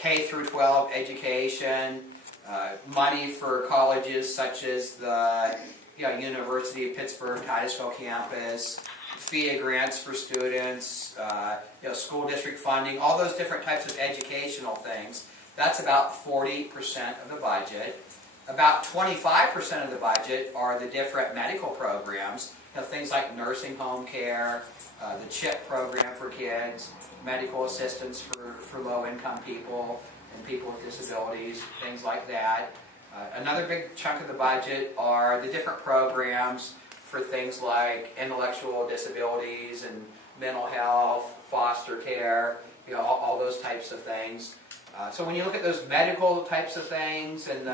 K through 12 education, money for colleges such as the University of Pittsburgh, Titusville campus, FIA grants for students, school district funding, all those different types of educational things. That's about 40% of the budget. About 25% of the budget are the different medical programs, things like nursing home care, the CHIP program for kids, medical assistance for low-income people and people with disabilities, things like that. Another big chunk of the budget are the different programs for things like intellectual disabilities and mental health, foster care, all those types of things. So when you look at those medical types of things and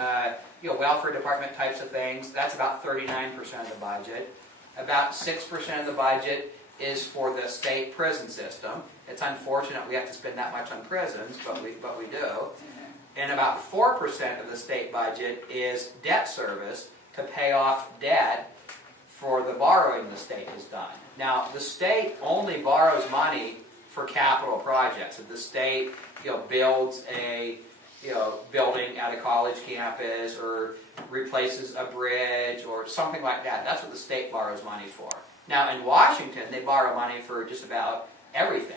welfare department types of things, that's about 39% of the budget. About 6% of the budget is for the state prison system. It's unfortunate we have to spend that much on prisons, but we do. And about 4% of the state budget is debt service to pay off debt for the borrowing the state has done. Now, the state only borrows money for capital projects. If the state builds a building at a college campus or replaces a bridge or something like that, that's what the state borrows money for. Now, in Washington, they borrow money for just about everything.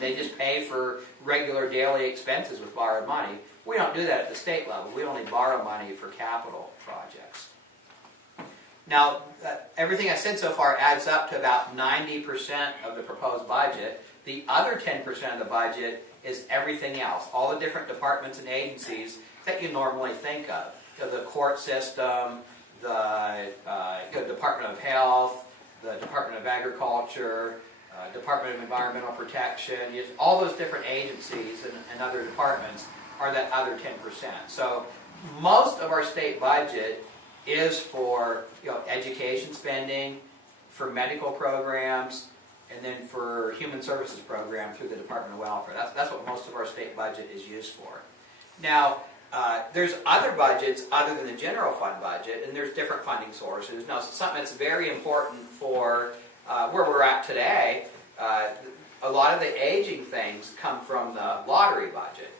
They just pay for regular daily expenses with borrowed money. We don't do that at the state level. We only borrow money for capital projects. Now, everything I said so far adds up to about 90% of the proposed budget. The other 10% of the budget is everything else, all the different departments and agencies that you normally think of. The court system, the Department of Health, the Department of Agriculture, Department of Environmental Protection, all those different agencies and other departments are that other 10%. So most of our state budget is for education spending, for medical programs, and then for human services program through the Department of Welfare. That's what most of our state budget is used for. Now, there's other budgets other than the general fund budget, and there's different funding sources. Now, something that's very important for where we're at today, a lot of the aging things come from the lottery budget.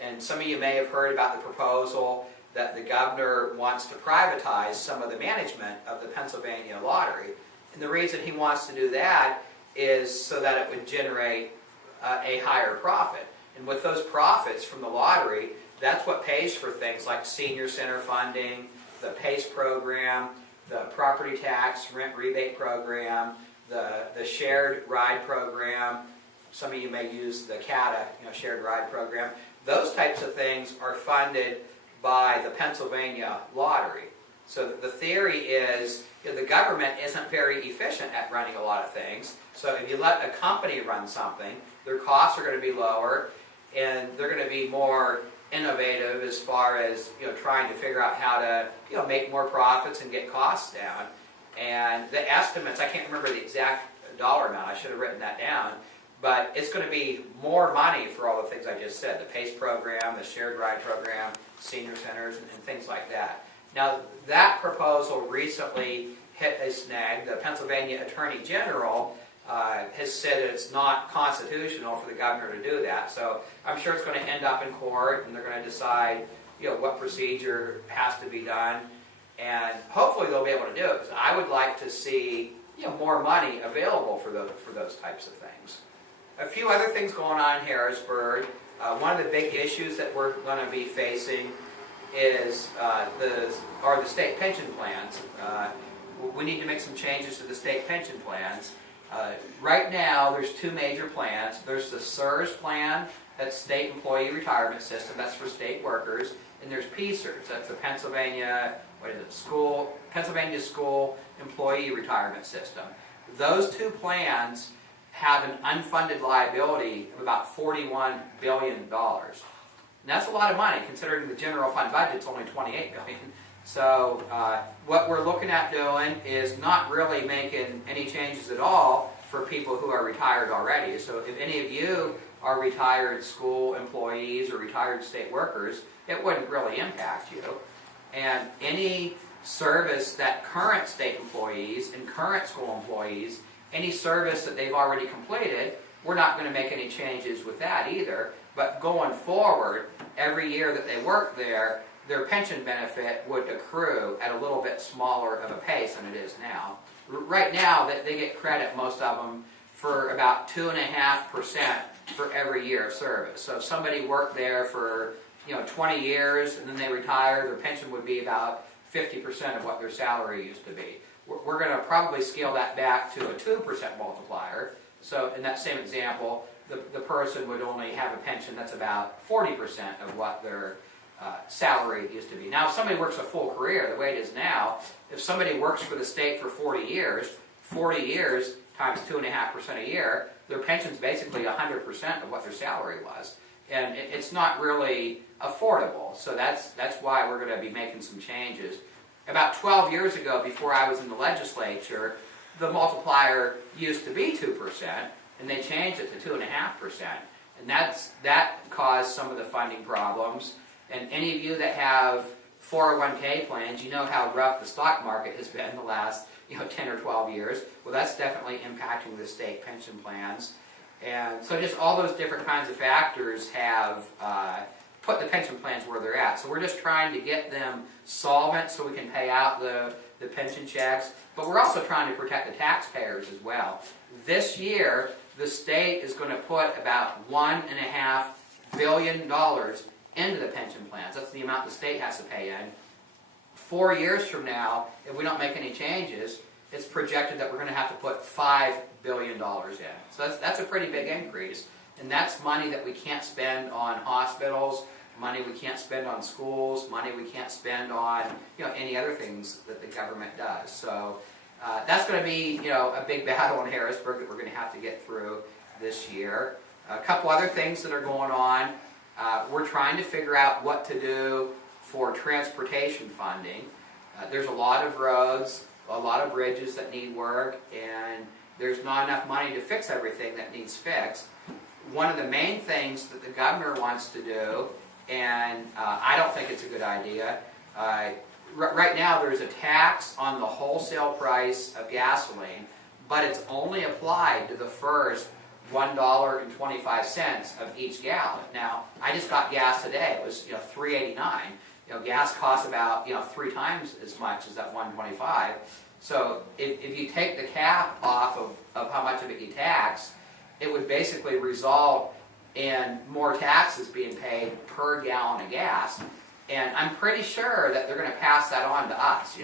And some of you may have heard about the proposal that the governor wants to privatize some of the management of the Pennsylvania lottery. And the reason he wants to do that is so that it would generate a higher profit. And with those profits from the lottery, that's what pays for things like senior center funding, the PACE program, the property tax rent rebate program, the shared ride program. Some of you may use the CATA, shared ride program. Those types of things are funded by the Pennsylvania lottery. So the theory is the government isn't very efficient at running a lot of things. So if you let a company run something, their costs are going to be lower, and they're going to be more innovative as far as trying to figure out how to make more profits and get costs down. And the estimates, I can't remember the exact dollar amount. I should have written that down. But it's going to be more money for all the things I just said, the PACE program, the shared ride program, senior centers, and things like that. Now, that proposal recently hit a snag. The Pennsylvania Attorney General has said that it's not constitutional for the governor to do that. So I'm sure it's going to end up in court, and they're going to decide what procedure has to be done. And hopefully they'll be able to do it, because I would like to see more money available for those types of things. A few other things going on in Harrisburg. One of the big issues that we're going to be facing is the state pension plans. We need to make some changes to the state pension plans. Right now, there's two major plans. There's the SERS plan, that's State Employee Retirement System, that's for state workers, and there's PSERS, that's the Pennsylvania School Employee Retirement System. Those two plans have an unfunded liability of about $41 billion. And that's a lot of money, considering the general fund budget's only $28 billion. So what we're looking at doing is not really making any changes at all for people who are retired already. So if any of you are retired school employees or retired state workers, it wouldn't really impact you. And any service that current state employees and current school employees, any service that they've already completed, we're not going to make any changes with that either. But going forward, every year that they work there, their pension benefit would accrue at a little bit smaller of a pace than it is now. Right now, they get credit, most of them, for about 2.5% for every year of service. So if somebody worked there for 20 years and then they retire, their pension would be about 50% of what their salary used to be. We're going to probably scale that back to a 2% multiplier. So in that same example, the person would only have a pension that's about 40% of what their salary used to be. Now, if somebody works a full career, the way it is now, if somebody works for the state for 40 years times 2.5% a year, their pension's basically 100% of what their salary was. And it's not really affordable. So that's why we're going to be making some changes. About 12 years ago, before I was in the legislature, the multiplier used to be 2%, and they changed it to 2.5%. And that caused some of the funding problems. And any of you that have 401k plans, you know how rough the stock market has been the last 10 or 12 years. Well, that's definitely impacting the state pension plans. And so just all those different kinds of factors have put the pension plans where they're at. So we're just trying to get them solvent so we can pay out the pension checks. But we're also trying to protect the taxpayers as well. This year, the state is going to put about $1.5 billion into the pension plans. That's the amount the state has to pay in. 4 years from now, if we don't make any changes, it's projected that we're going to have to put $5 billion in. So that's a pretty big increase. And that's money that we can't spend on hospitals, money we can't spend on schools, money we can't spend on any other things that the government does. So that's going to be a big battle in Harrisburg that we're going to have to get through this year. A couple other things that are going on. We're trying to figure out what to do for transportation funding. There's a lot of roads, a lot of bridges that need work, and there's not enough money to fix everything that needs fixed. One of the main things that the governor wants to do, and I don't think it's a good idea, right now there's a tax on the wholesale price of gasoline, but it's only applied to the first $1.25 of each gallon. Now, I just got gas today. It was $3.89. Gas costs about 3 times as much as that $1.25. So if you take the cap off of how much of it you tax, it would basically result in more taxes being paid per gallon of gas. And I'm pretty sure that they're going to pass that on to us.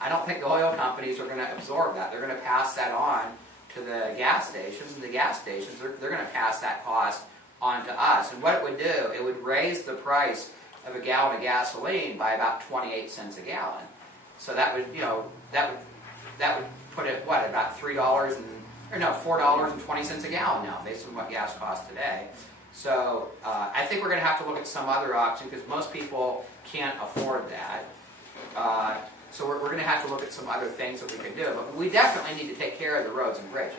I don't think the oil companies are going to absorb that. They're going to pass that on to the gas stations, and the gas stations, they're going to pass that cost on to us. And what it would do, it would raise the price of a gallon of gasoline by about 28 cents a gallon. So that would, that would put it, about $4.20 a gallon now, based on what gas costs today. So I think we're going to have to look at some other option because most people can't afford that. So we're going to have to look at some other things that we can do. But we definitely need to take care of the roads and bridges.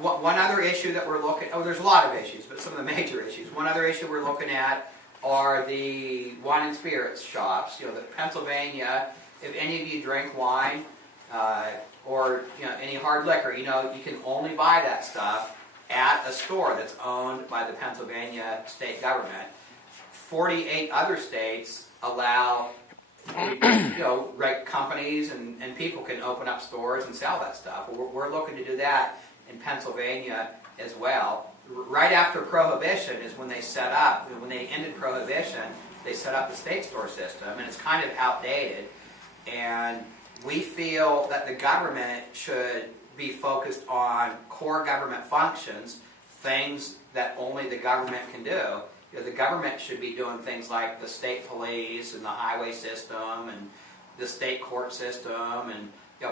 One other issue that we're looking, there's a lot of issues, but some of the major issues. One other issue we're looking at are the wine and spirits shops. The Pennsylvania, if any of you drink wine or any hard liquor, you can only buy that stuff at a store that's owned by the Pennsylvania state government. 48 other states allow companies and people can open up stores and sell that stuff. We're looking to do that in Pennsylvania as well. Right after Prohibition is when they set up, when they ended Prohibition, they set up the state store system, and it's kind of outdated. And we feel that the government should be focused on core government functions, things that only the government can do. The government should be doing things like the state police and the highway system and the state court system and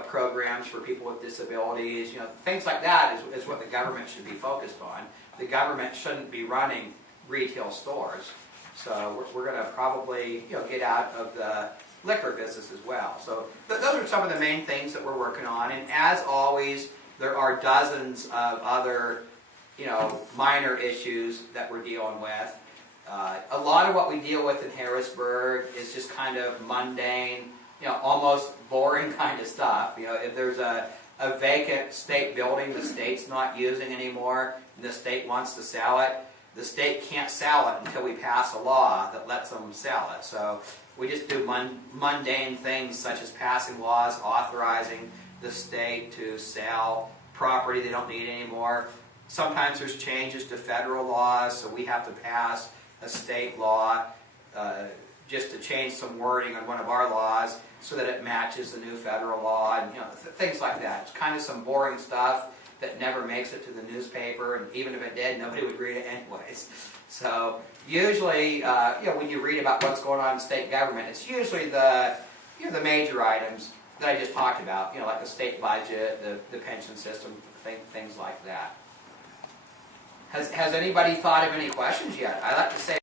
programs for people with disabilities. Things like that is what the government should be focused on. The government shouldn't be running retail stores. So we're going to probably get out of the liquor business as well. So those are some of the main things that we're working on. And as always, there are dozens of other minor issues that we're dealing with. A lot of what we deal with in Harrisburg is just kind of mundane, almost boring kind of stuff. If there's a a vacant state building the state's not using anymore, and the state wants to sell it, the state can't sell it until we pass a law that lets them sell it. So we just do mundane things such as passing laws authorizing the state to sell property they don't need anymore. Sometimes there's changes to federal laws, so we have to pass a state law just to change some wording on one of our laws so that it matches the new federal law, and things like that. It's kind of some boring stuff that never makes it to the newspaper, and even if it did, nobody would read it anyways. So usually, when you read about what's going on in state government, it's usually the major items that I just talked about, like the state budget, the pension system, things like that. Has anybody thought of any questions yet? I like to say